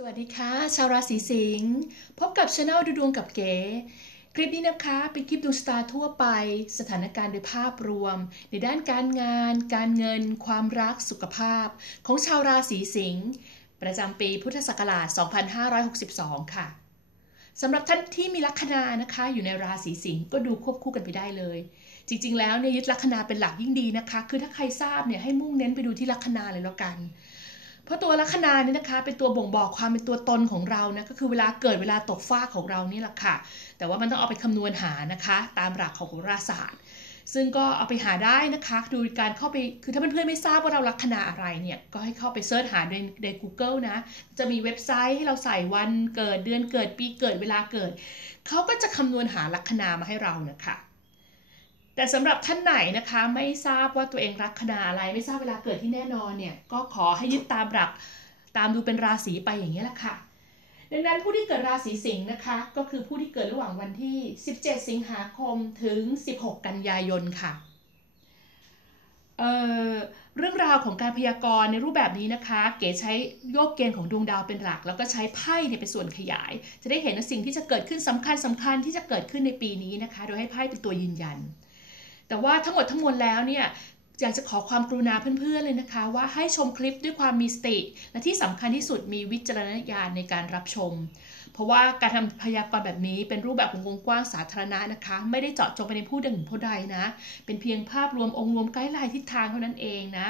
สวัสดีค่ะ ชาวราศีสิงห์พบกับช anel ดูดวงกับเก๋ คลิปนี้นะคะ เป็นคลิปดูสตาร์ทั่วไป สถานการณ์โดยภาพรวม ในด้านการงาน การเงิน ความรักสุขภาพ ของชาวราศีสิงห์ประจำปีพุทธศักราช 2562 ค่ะสำหรับท่านที่มีลัคนานะคะ อยู่ในราศีสิงห์ก็ดูควบคู่กันไปได้เลย จริง ๆ แล้วเนี่ยยึดลัคนาเป็นหลักยิ่งดีนะคะ คือถ้าใครทราบเนี่ยให้มุ่งเน้นไปดูที่ลัคนาเลยแล้วกัน เพราะตัวลัคนาเนี่ยนะคะ เป็นตัวบ่งบอกความเป็นตัวตนของเรานะก็คือเวลาเกิดเวลาตกฟ้าของเรานี่แหละค่ะ แต่ว่ามันต้องเอาไปคำนวณหานะคะ ตามหลักของโหราศาสตร์ ซึ่งก็เอาไปหาได้นะคะดูการเข้าไปคือถ้าเพื่อนๆไม่ทราบว่าเราลัคนาอะไรเนี่ยก็ให้เข้าไปเสิร์ชหาในใน Google นะ จะมีเว็บไซต์ให้เราใส่วันเกิดเดือนเกิดปีเกิดเวลาเกิดเขาก็จะคำนวณหาลัคนามาให้เรานะคะ แต่สำหรับท่านไหนนะคะไม่ทราบว่าตัวเองลักคนาอะไร ไม่ทราบเวลาเกิดที่แน่นอนเนี่ยก็ขอให้ยึดตามหลักตามดูเป็นราศีไปอย่างนี้แหละค่ะ ดังนั้นผู้ที่เกิดราศีสิงห์นะคะ ก็คือผู้ที่เกิดระหว่างวันที่ 17 สิงหาคมถึง 16 กันยายนค่ะเเรื่องราวของการพยากรณ์ในรูปแบบนี้นะคะ เก๋ใช้โยกเกณฑ์ของดวงดาวเป็นหลัก แล้วก็ใช้ไพ่เนี่ยเป็นส่วนขยาย จะได้เห็นสิ่งที่จะเกิดขึ้นสำคัญสำคัญที่จะเกิดขึ้นในปีนี้นะคะ โดยให้ไพ่เป็นตัวยืนยัน แต่ว่าทั้งหมดทั้งมวลแล้วเนี่ยอยากจะขอความกรุณาเพื่อนๆเลยนะคะ ว่าให้ชมคลิปด้วยความมีสติ และที่สำคัญที่สุดมีวิจารณญาณในการรับชม เพราะว่าการทำพยากรณ์แบบนี้เป็นรูปแบบของวงกว้างสาธารณะนะคะ ไม่ได้เจาะจงไปในผู้ใดหนึ่งผู้ใดนะ เป็นเพียงภาพรวมองค์รวมไกด์ไลน์ทิศทางเท่านั้นเองนะ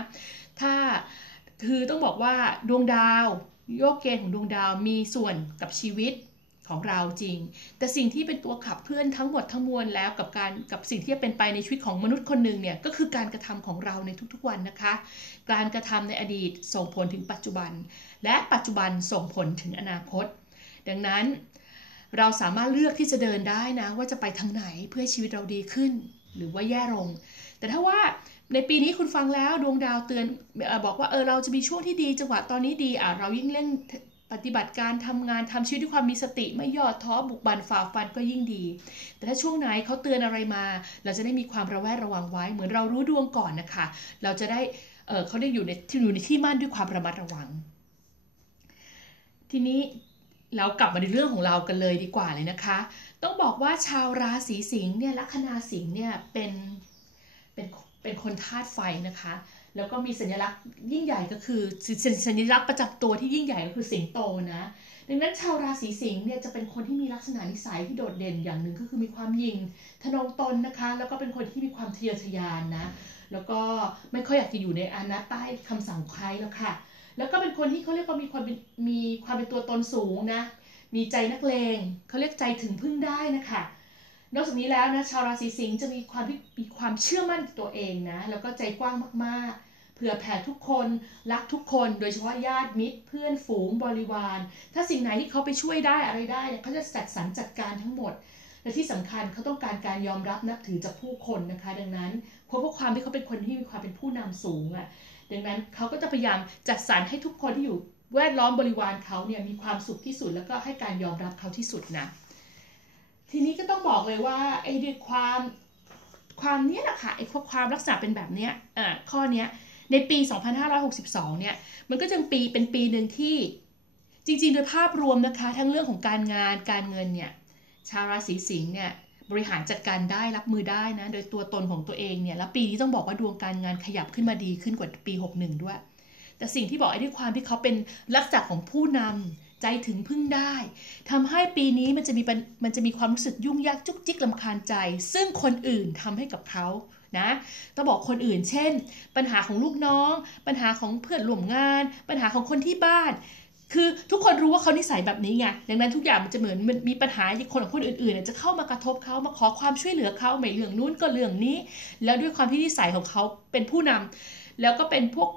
ถ้าคือต้องบอกว่าดวงดาวโยกเกณฑ์ของดวงดาวมีส่วนกับชีวิต ของเราจริง แต่สิ่งที่เป็นตัวขับเคลื่อนทั้งหมดทั้งมวลแล้วกับการกับสิ่งที่จะเป็นไปในชีวิตของมนุษย์คนหนึ่งเนี่ยก็คือการกระทำของเราในทุกๆวันนะคะ การกระทำในอดีตส่งผลถึงปัจจุบัน และปัจจุบันส่งผลถึงอนาคต ดังนั้น เราสามารถเลือกที่จะเดินได้นะว่าจะไปทางไหนเพื่อชีวิตเราดีขึ้น หรือว่าแย่ลง แต่ถ้าว่าในปีนี้คุณฟังแล้วดวงดาวเตือนบอกว่าเออเราจะมีช่วงที่ดีจังหวะตอนนี้ดีอะเรายิ่งเล่น ปฏิบัติการทำงานทำชีวิตด้วยความมีสติไม่ย่อท้อบุกบันฝ่าฟันก็ยิ่งดี แต่ถ้าช่วงไหนเขาเตือนอะไรมา เราจะได้มีความระแวดระวังไว้ เหมือนเรารู้ดวงก่อนนะคะ เราจะได้เเขาได้อยู่ในที่อยู่ในที่มั่นด้วยความระมัดระวัง ทีนี้เรากลับมาในเรื่องของเรากันเลยดีกว่าเลยนะคะ ต้องบอกว่าชาวราศีสิงห์เนี่ยลัคนาสิงห์เนี่ยเป็น คนธาตุไฟนะคะ แล้วก็มีสัญลักษณ์ยิ่งใหญ่ก็คือสัญลักษณ์ประจำตัวที่ยิ่งใหญ่ก็คือสิงโตนะดังนั้นชาวราศีสิงห์เนี่ยจะเป็นคนที่มีลักษณะนิสัยที่โดดเด่นอย่างหนึ่งก็คือมีความยิงทะนงตนนะคะ แล้วก็เป็นคนที่มีความทะเยอทะยานนะแล้วก็ไม่ค่อยอยากจะอยู่ในอานัตใต้คำสั่งใครแล้วค่ะ แล้วก็เป็นคนที่เขาเรียกว่ามีความมีความเป็นตัวตนสูงนะ มีใจนักเลงเขาเรียกใจถึงพึ่งได้นะคะ นอกจากนี้แล้วนะชาวราศีสิงห์จะมีความมีความเชื่อมั่นตัวเองนะแล้วก็ใจกว้างมากๆเผื่อแผ่ทุกคนรักทุกคนโดยเฉพาะญาติมิตร เพื่อนฝูงบริวาร ถ้าสิ่งไหนที่เขาไปช่วยได้อะไรได้เนี่ยเขาจะจัดสรรจัดการทั้งหมด และที่สำคัญเขาต้องการการยอมรับนับถือจากผู้คนนะคะ ดังนั้นเพราะพวกความที่เขาเป็นคนที่มีความเป็นผู้นำสูงอะ่ะดังนั้นเขาก็จะพยายามจัดสรรให้ทุกคนที่อยู่แวดล้อมบริวารเขาเนี่ยมีความสุขที่สุด แล้วก็ให้การยอมรับเขาที่สุดนะ ทีนี้ก็ต้องบอกเลยว่าไอ้ด้วยความความเนี้ยแหละค่ะไอ้ความรักษาเป็นแบบเนี้ยอ่าข้อเนี้ยในปี 2562 เนี่ย มันก็จึงปีเป็นปีหนึ่งที่จริงๆ โดยภาพรวมนะคะ ทั้งเรื่องของการงานการเงินเนี่ย ชาวราศีสิงห์เนี่ยบริหารจัดการได้รับมือได้นะ โดยตัวตนของตัวเองเนี่ย แล้วปีนี้ต้องบอกว่าดวงการงานขยับขึ้นมาดีขึ้นกว่าปี 61 ด้วย แต่สิ่งที่บอกไอ้ด้วยความที่เขาเป็นลักษณะของผู้นำ ใจถึงพึ่งได้ทำให้ปีนี้มันจะมีมันจะมีความรู้สึกยุ่งยากจุกจิกลำคาญใจ ซึ่งคนอื่นทำให้กับเขานะต้องบอกคนอื่น เช่น ปัญหาของลูกน้อง ปัญหาของเพื่อนร่วมงาน ปัญหาของคนที่บ้าน คือทุกคนรู้ว่าเขานิสัยแบบนี้ไงดังนั้นทุกอย่างมันจะเหมือนมันมีปัญหาคนของคนอื่นๆจะเข้ามากระทบเขามาขอความช่วยเหลือเขาไม่เรื่องนู้นก็เรื่องนี้ แล้วด้วยความที่นิสัยของเขาเป็นผู้นำแล้วก็เป็นพวก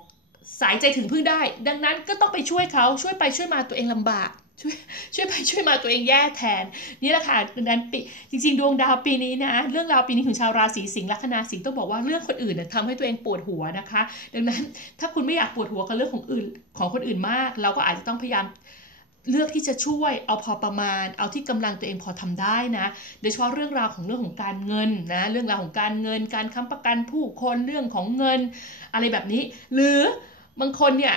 สายใจถึงพึ่งได้ ดังนั้นก็ต้องไปช่วยเขาช่วยไปช่วยมาตัวเองลำบาก ช่วยช่วยไปช่วยมาตัวเองแย่แทน นี่แหละค่ะดังนั้นปีจริง ๆ ดวงดาวปีนี้นะ เรื่องราวปีนี้ของชาวราศีสิงห์ลัคนาสิงห์ต้องบอกว่าเรื่องคนอื่นนะทำให้ตัวเองปวดหัวนะคะ ดังนั้นถ้าคุณไม่อยากปวดหัวกับเรื่องของอื่นของคนอื่นมาก เราก็อาจจะต้องพยายามเลือกที่จะช่วยเอาพอประมาณ เอาที่กำลังตัวเองพอทำได้นะโดยเฉพาะเรื่องราวของเรื่องของการเงินนะเรื่องราวของการเงิน การค้ำประกันผู้คนเรื่องของเงิน อะไรแบบนี้ หรือ บางคนเนี่ย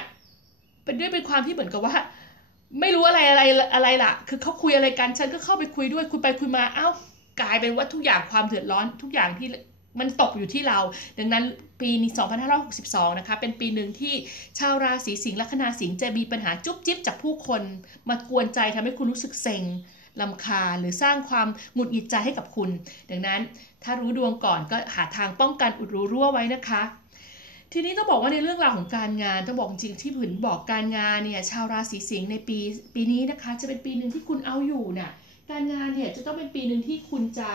เป็นด้วยเป็นความที่เหมือนกับว่า ไม่รู้อะไรอะไรอะไรล่ะ คือเขาคุยอะไรกันฉันก็เข้าไปคุยด้วยคุยไปคุยมาเอ้ากลายเป็นว่าทุกอย่างความเดือดร้อนทุกอย่างที่มันตกอยู่ที่เรา ดังนั้นปี2562 นะคะ เป็นปีหนึ่งที่ชาวราศีสิงห์ลัคนาสิงห์จะมีปัญหาจุ๊บจิ๊บจากผู้คน มากวนใจทำให้คุณรู้สึกเซ็งลำคาหรือสร้างความหงุดหงิดใจให้กับคุณ ดังนั้นถ้ารู้ดวงก่อนก็หาทางป้องกันอุดรูรั่วไว้นะคะ ทีนี้ต้องบอกว่าในเรื่องราวของการงานต้องบอกจริงที่ผืนบอกการงานเนี่ยชาวราศีสิงห์ในปีปีนี้นะคะ จะเป็นปีหนึ่งที่คุณเอาอยู่น่ะการงานเนี่ยจะต้องเป็นปีหนึ่งที่คุณจะ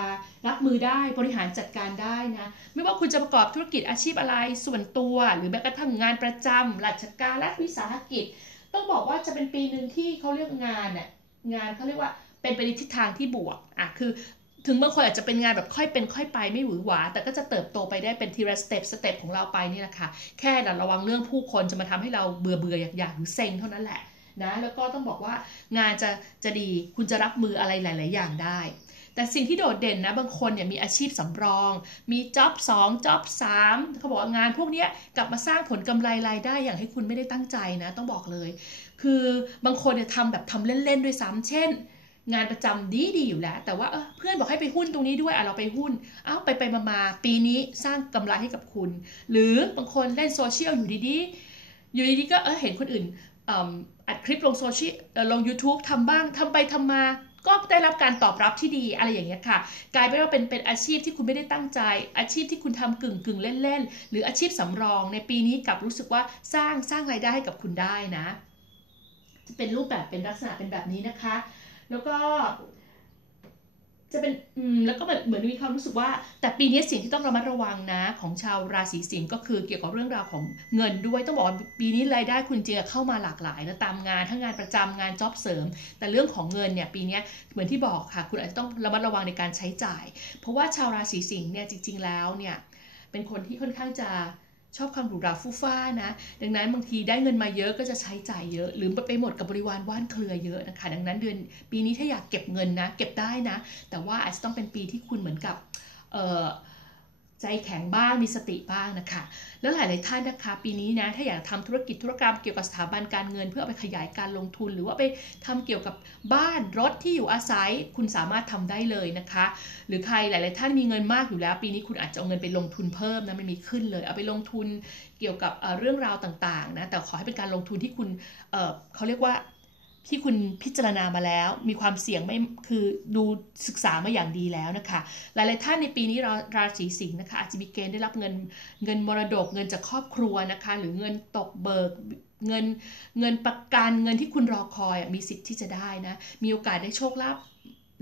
รับมือได้บริหารจัดการได้นะ ไม่ว่าคุณจะประกอบธุรกิจอาชีพอะไรส่วนตัว หรือแม้กระทั่งงานประจำราชการและวิสาหกิจ ต้องบอกว่าจะเป็นปีหนึ่งที่เขาเรียกงานน่ยงานเขาเรียกว่าเป็นไปในทิศทางที่บวกอะคือ ถึงบางคนอาจจะเป็นงานแบบค่อยเป็นค่อยไปไม่หวือหวา แต่ก็จะเติบโตไปได้เป็นทีละสเต็ปสเต็ปของเราไปนี่แหละค่ะแค่ระวังเรื่องผู้คนจะมาทำให้เราเบื่อเบื่ออยากอยากหรือเซ็งเท่านั้นแหละนะแล้วก็ต้องบอกว่างานจะจะดีคุณจะรับมืออะไรหลาย ๆ อย่างได้ แต่สิ่งที่โดดเด่นนะบางคนเนี่ยมีอาชีพสำรอง มีจ็อบ2จ็อบ3เขาบอกว่างานพวกนี้กลับมาสร้างผลกำไรรายได้อย่างให้คุณไม่ได้ตั้งใจนะ ต้องบอกเลย คือบางคนเนี่ยทำแบบทำเล่น ๆ ด้วยซ้ำเช่น งานประจำดีดีอยู่แล้ว แต่ว่าเเพื่อนบอกให้ไปหุ้นตรงนี้ด้วยอะเราไปหุ้น เอาไปไปมามาปีนี้สร้างกำไรให้กับคุณ หรือบางคนเล่นโซเชียลอยู่ดีๆ อยู่ดีๆก็เออเห็นคนอื่นอัดคลิปลงโซเชียลลง YouTube ทำบ้างทำไปทำมาก็ได้รับการตอบรับที่ดีอะไรอย่างเงี้ยค่ะ กลายเป็นว่าเป็นเป็นอาชีพที่คุณไม่ได้ตั้งใจ อาชีพที่คุณทำกึ่งกึ่งเล่นๆ หรืออาชีพสำรองในปีนี้กลับรู้สึกว่าสร้างสร้างรายได้ให้กับคุณได้นะจะเป็นรูปแบบเป็นลักษณะเป็นแบบนี้นะคะ แล้วก็ จะเป็นอืมแล้วก็เหมือนเหมือนมีความรู้สึกว่า แต่ปีนี้สิ่งที่ต้องระมัดระวังนะ ของชาวราศีสิงห์ก็คือเกี่ยวกับเรื่องราวของเงินด้วยต้องบอกว่าปีนี้รายได้คุณเจรเข้ามาหลากหลายนะตามงานทั้งงานประจำงานจ็อบเสริม แต่เรื่องของเงินเนี่ยปีนี้เหมือนที่บอกค่ะ คุณอาจจะต้องระมัดระวังในการใช้จ่าย เพราะว่าชาวราศีสิงห์เนี่ยจริง ๆ แล้วเนี่ยเป็นคนที่ค่อนข้างจะ ชอบความหรูหราฟู่ฟ้านะ ดังนั้นบางทีได้เงินมาเยอะก็จะใช้จ่ายเยอะ หรือไปหมดกับบริวารว่านเครือเยอะนะคะ ดังนั้นเดือนปีนี้ถ้าอยากเก็บเงินนะ เก็บได้นะ แต่ว่าอาจจะต้องเป็นปีที่คุณเหมือนกับ ใจแข็งบ้างมีสติบ้างนะคะ แล้วหลาย ๆ ท่านนะคะ ปีนี้นะถ้าอยากทำธุรกิจธุรกรรมเกี่ยวกับสถาบันการเงิน เพื่ออไปขยายการลงทุน หรือว่าไปทำเกี่ยวกับบ้านรถที่อยู่อาศัย คุณสามารถทำได้เลยนะคะ หรือใครหลาย ๆ ท่านมีเงินมากอยู่แล้ว ปีนี้คุณอาจจะเอาเงินไปลงทุนเพิ่มนะไม่มีขึ้นเลย เอาไปลงทุนเกี่ยวกับเรื่องราวต่าง ๆ นะแต่ขอให้เป็นการลงทุนที่คุณเเขาเรียกว่า ที่คุณพิจารณามาแล้ว มีความเสี่ยงไม่คือดูศึกษามาอย่างดีแล้วนะคะ หลาย ๆ ท่านในปีนี้ราราศีสิงห์นะคะอาจจะมีเกณฑ์ได้รับเงินเงินมรดกเงินจากครอบครัวนะคะ หรือเงินตกเบิกเงินเงินประกันเงินที่คุณรอคอยมีสิทธิ์ที่จะได้นะ มีโอกาสได้โชคลาภ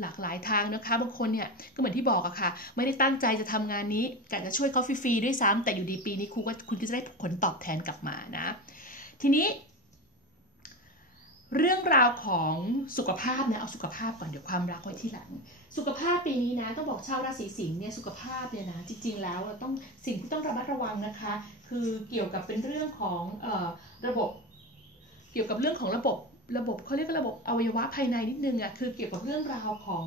หลากหลายทางนะคะ บางคนเนี่ยก็เหมือนที่บอกอะค่ะ ไม่ได้ตั้งใจจะทำงานนี้กะจะช่วยเขาฟรีๆด้วยซ้ำแต่อยู่ดีปีนี้คุณก็คุณก็จะได้ผลตอบแทนกลับมานะ ทีนี้ เรื่องราวของสุขภาพนะเอาสุขภาพก่อนเดี๋ยวความรักไว้ที่หลัง สุขภาพปีนี้นะต้องบอกชาวราศีสิงห์เนี่ยสุขภาพเนี่ยนะจริงๆแล้วเราต้องสิ่งที่ต้องระมัดระวังนะคะ คือเกี่ยวกับเป็นเรื่องของออระบบ เกี่ยวกับเรื่องของระบบระบบเขาเรียกว่าระบบอวัยวะภายในนิดนึงอะ่ะคือเกี่ยวกับเรื่องราวของ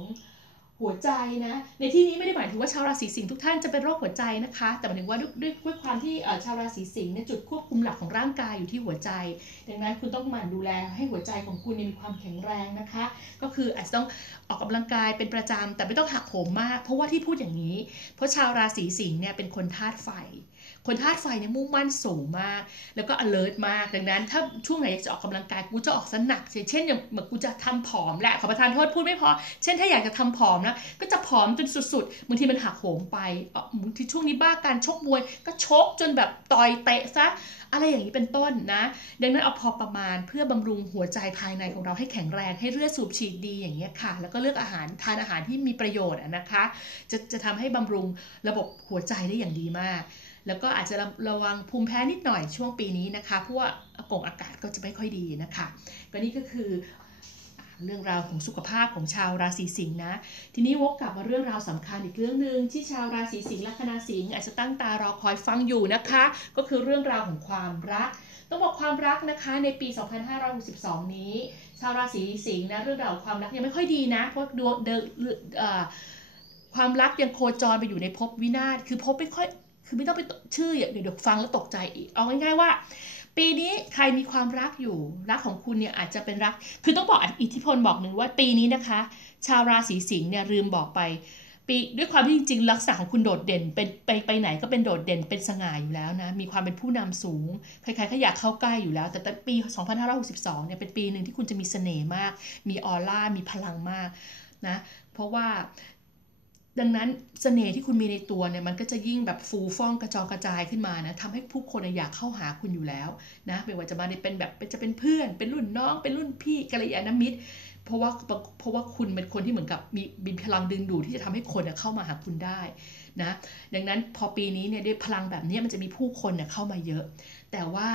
หัวใจนะ ในที่นี้ไม่ได้หมายถึงว่าชาวราศีสิงห์ทุกท่านจะเป็นโรคหัวใจนะคะ แต่หมายถึงว่าด้วยด้วยความที่ชาวราศีสิงห์เนี่ยจุดควบคุมหลักของร่างกายอยู่ที่หัวใจ ดังนั้นคุณต้องหมั่นดูแลให้หัวใจของคุณมีความแข็งแรงนะคะ ก็คืออาจจะต้องออกกำลังกายเป็นประจำแต่ไม่ต้องหักโหมมาก เพราะว่าที่พูดอย่างนี้ เพราะชาวราศีสิงห์เนี่ยเป็นคนธาตุไฟ คนธาตุไฟเนี่ยมุ่งมั่นสูงมาก แล้วก็ alert มาก ดังนั้นถ้าช่วงไหนอยากจะออกกำลังกายกูจะออกสนักเช่นอย่างเหมือนกูจะทำผอมแหละขอประทานโทษพูดไม่พอ เช่นถ้าอยากจะทำผอมนะก็จะผอมจนสุดๆบางทีมันหักโหมไปบางทีช่วงนี้บ้าการชกมวย ก็ชกจนแบบต่อยเตะซะอะไรอย่างนี้เป็นต้นนะ ดังนั้นเอาพอประมาณเพื่อบำรุงหัวใจภายในของเราให้แข็งแรงให้เลือดสูบฉีดดีอย่างเงี้ยค่ะ แล้วก็เลือกอาหารทานอาหารที่มีประโยชน์นะคะ จะจะทำให้บำรุงระบบหัวใจได้อย่างดีมากแล้วก็อาจจะระวังภูมิแพ้นิดหน่อยช่วงปีนี้นะคะ เพราะว่าอากงอากาศก็จะไม่ค่อยดีนะคะ ก็นี่ก็คือ เรื่องราวของสุขภาพของชาวราศีสิงห์นะ ทีนี้วกกลับมาเรื่องราวสำคัญอีกเรื่องหนึ่งที่ชาวราศีสิงห์ลัคนาสิงห์อาจจะตั้งตารอคอยฟังอยู่นะคะ ก็คือเรื่องราวของความรัก ต้องบอกความรักนะคะในปี 2562 นี้ ชาวราศีสิงห์นะเรื่องราวความรักยังไม่ค่อยดีนะเพราะดวงเดความรักยังโคจรไปอยู่ในภพวินาศคือภพไม่ค่อยคือไม่ต้องไปชื่อเดี๋ยวฟังแล้วตกใจอีกเอาง่ายๆว่า ปีนี้ใครมีความรักอยู่ รักของคุณเนี่ยอาจจะเป็นรัก คือต้องบอกอิทธิพลบอกหนึ่งว่าปีนี้นะคะ ชาวราศีสิงห์เนี่ยลืมบอกไป ปีด้วยความที่จริงๆลักษณะของคุณโดดเด่น เป็นไปไปไหนก็เป็นโดดเด่นเป็นสง่าอยู่แล้วนะ มีความเป็นผู้นำสูง ใครๆก็อยากเข้าใกล้อยู่แล้ว แต่แต่ปี 2562 เนี่ยเป็นปีหนึ่งที่คุณจะมีเสน่ห์มาก มีออร่ามีพลังมากนะ เพราะว่า ดังนั้นเสน่ห์ที่คุณมีในตัวเนี่ยมันก็จะยิ่งแบบฟูฟ่องกระจองกระจายขึ้นมานะทำให้ผู้คนอยากเข้าหาคุณอยู่แล้วนะไม่ว่าจะมาเป็นแบบจะเป็นเพื่อน เป็นรุ่นน้อง เป็นรุ่นพี่กัลยาณมิตร เพราะว่าเพราะว่าคุณเป็นคนที่เหมือนกับมีมีพลังดึงดูดที่จะทำให้คนเข้ามาหาคุณได้นะดังนั้นพอปีนี้เนี่ยด้วยพลังแบบนี้มันจะมีผู้คนเข้ามาเยอะ แต่ว่า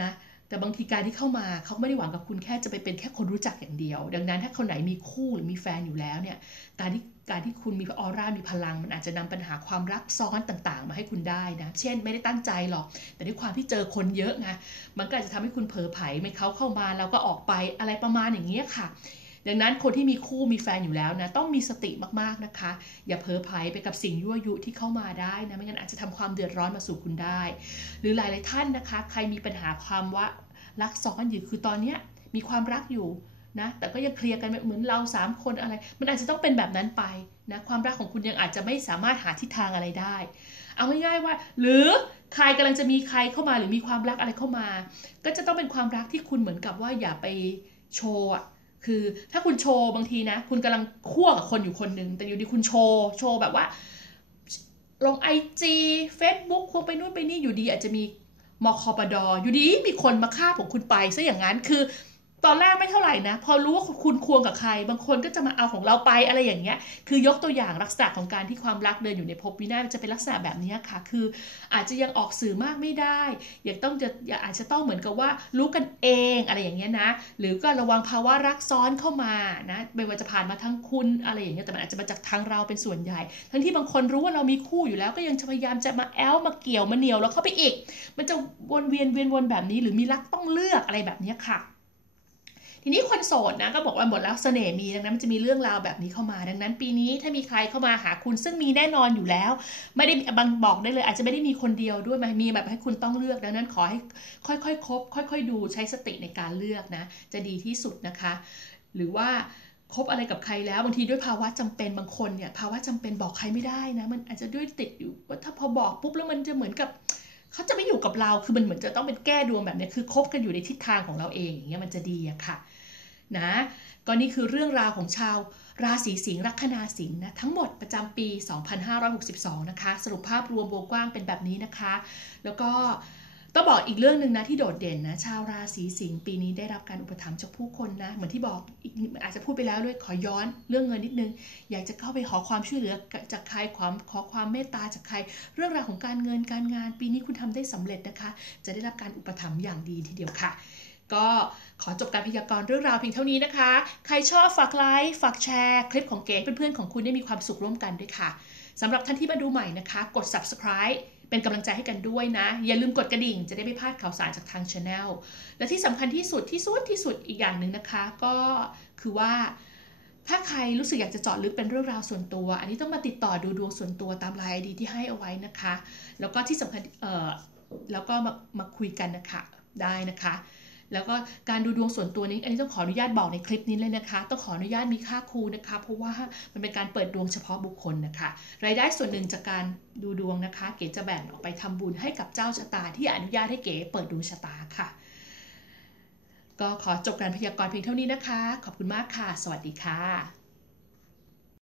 นะ แต่บางทีการที่เข้ามาเขาไม่ได้หวังกับคุณแค่จะไปเป็นแค่คนรู้จักอย่างเดียว ดังนั้นถ้าคนไหนมีคู่หรือมีแฟนอยู่แล้วเนี่ยการที่การที่คุณมีออร่ามีพลัง มันอาจจะนำปัญหาความรักซ้อนต่างๆ มาให้คุณได้นะ เช่นไม่ได้ตั้งใจหรอก แต่ด้วยความที่เจอคนเยอะไงมันก็อาจจะทำให้คุณเผลอไผไม่เขาเข้ามาแล้วก็ออกไปอะไรประมาณอย่างเงี้ยค่ะ ดังนั้นคนที่มีคู่มีแฟนอยู่แล้วนะต้องมีสติมากๆนะคะ อย่าเพ้อไผไปกับสิ่งยั่วยุที่เข้ามาได้นะไม่งั้นอาจจะทำความเดือดร้อนมาสู่คุณได้ หรือหลายๆท่านนะคะ ใครมีปัญหาความว่ารักซ้อนอยู่คือตอนเนี้ยมีความรักอยู่นะแต่ก็ยังเคลียร์กันเหมือนเราสามคนอะไร มันอาจจะต้องเป็นแบบนั้นไปนะความรักของคุณยังอาจจะไม่สามารถหาทิศทางอะไรได้ เอาง่ายๆว่า หรือใครกำลังจะมีใครเข้ามาหรือมีความรักอะไรเข้ามา ก็จะต้องเป็นความรักที่คุณเหมือนกับว่าอย่าไปโชว์อะ คือถ้าคุณโชว์บางทีนะ คุณกำลังคั่วกับคนอยู่คนหนึ่งแต่อยู่ดีคุณโชว์โชว์แบบว่า ลงไอจีเฟซบุ๊กควงไปนู่นไปนี่อยู่ดีอาจจะมีมคอปดออยู่ดีมีคนมาฆ่าของคุณไปซะอย่างนั้นคือ ตอนแรกไม่เท่าไหร่นะ พอรู้ว่าคุณควงกับใคร บางคนก็จะมาเอาของเราไปอะไรอย่างเงี้ย คือยกตัวอย่างลักษณะของการที่ความรักเดินอยู่ในภพวินาศจะเป็นลักษณะแบบนี้ค่ะ คืออาจจะยังออกสื่อมากไม่ได้ยังต้องจะอาจจะต้องเหมือนกับว่ารู้กันเองอะไรอย่างเงี้ยนะ หรือก็ระวังภาวะรักซ้อนเข้ามานะ ไม่ว่าจะผ่านมาทั้งคุณอะไรอย่างเงี้ย แต่มันอาจจะมาจากทางเราเป็นส่วนใหญ่ ทั้งที่บางคนรู้ว่าเรามีคู่อยู่แล้วก็ยังพยายามจะมาแอลมาเกี่ยวมาเหนียวแล้วเข้าไปอีก มันจะวนเวียนเวียนวนแบบนี้ หรือมีรักต้องเลือกอะไรแบบนี้ค่ะ ทีนี้คนโสดนะก็บอกว่าหมดแล้วเสน่ห์มีดังนั้นมันจะมีเรื่องราวแบบนี้เข้ามา ดังนั้นปีนี้ถ้ามีใครเข้ามาหาคุณซึ่งมีแน่นอนอยู่แล้ว ไม่ได้บางบอกได้เลยอาจจะไม่ได้มีคนเดียวด้วยมันมีแบบให้คุณต้องเลือก ดังนั้นขอให้ค่อยๆคบค่อย ๆ ดูใช้สติในการเลือกนะ จะดีที่สุดนะคะ หรือว่าคบอะไรกับใครแล้วบางทีด้วยภาวะจำเป็นบางคนเนี่ยภาวะจำเป็นบอกใครไม่ได้นะ มันอาจจะด้วยติดอยู่ว่าถ้าพอบอกปุ๊บแล้วมันจะเหมือนกับเขาจะไม่อยู่กับเราคือมันเหมือนจะต้องเป็นแก้ดวงแบบนี้คือคบกันอยู่ในทิศทางของเราเองอย่างเงี้ยมันจะดีอะค่ะ นะ ก็นี่คือเรื่องราวของชาวราศีสิงห์ลัคนาสิงห์นะทั้งหมดประจำปี 2562 นะคะ สรุปภาพรวมวงกว้างเป็นแบบนี้นะคะ แล้วก็ ต้องบอกอีกเรื่องหนึ่งนะที่โดดเด่นนะชาวราศีสิงห์ปีนี้ได้รับการอุปถัมภ์จากผู้คนนะ เหมือนที่บอกอาจจะพูดไปแล้วด้วยขอย้อนเรื่องเงินนิดนึง อยากจะเข้าไปขอความช่วยเหลือจากใครความขอความเมตตาจากใคร เรื่องราวของการเงินการงาน ปีนี้คุณทำได้สำเร็จนะคะ จะได้รับการอุปถัมภ์อย่างดีทีเดียวค่ะก็ขอจบการพยากรณ์เรื่องราวเพียงเท่านี้นะคะ ใครชอบฝากไลค์ฝากแชร์คลิปของเก๋เพื่อนๆของคุณได้มีความสุขร่วมกันด้วยค่ะสำหรับท่านที่มาดูใหม่นะคะ กด subscribe เป็นกำลังใจให้กันด้วยนะ อย่าลืมกดกระดิ่งจะได้ไม่พลาดข่าวสารจากทางช anel และที่สำคัญที่สุดที่สุดที่สุดอีกอย่างหนึ่งนะคะ ก็คือว่าถ้าใครรู้สึกอยากจะเจาะลึกเป็นเรื่องราวส่วนตัว อันนี้ต้องมาติดต่อดูดวงส่วนตัวตามไลน์ดีที่ให้เอาไว้นะคะ แล้วก็ที่สำคัญเออแล้วก็มามาคุยกันนะคะได้นะคะ แล้วก็การดูดวงส่วนตัวนี้อันนี้ต้องขออนุญาตบอกในคลิปนี้เลยนะคะ ต้องขออนุญาตมีค่าครูนะคะ เพราะว่ามันเป็นการเปิดดวงเฉพาะบุคคลนะคะ รายได้ส่วนหนึ่งจากการดูดวงนะคะ เก๋จะแบ่งออกไปทำบุญให้กับเจ้าชะตา ที่อนุญาตให้เก๋เปิดดวงชะตาค่ะ ก็ขอจบการพยากรณ์เพียงเท่านี้นะคะ ขอบคุณมากค่ะ สวัสดีค่ะ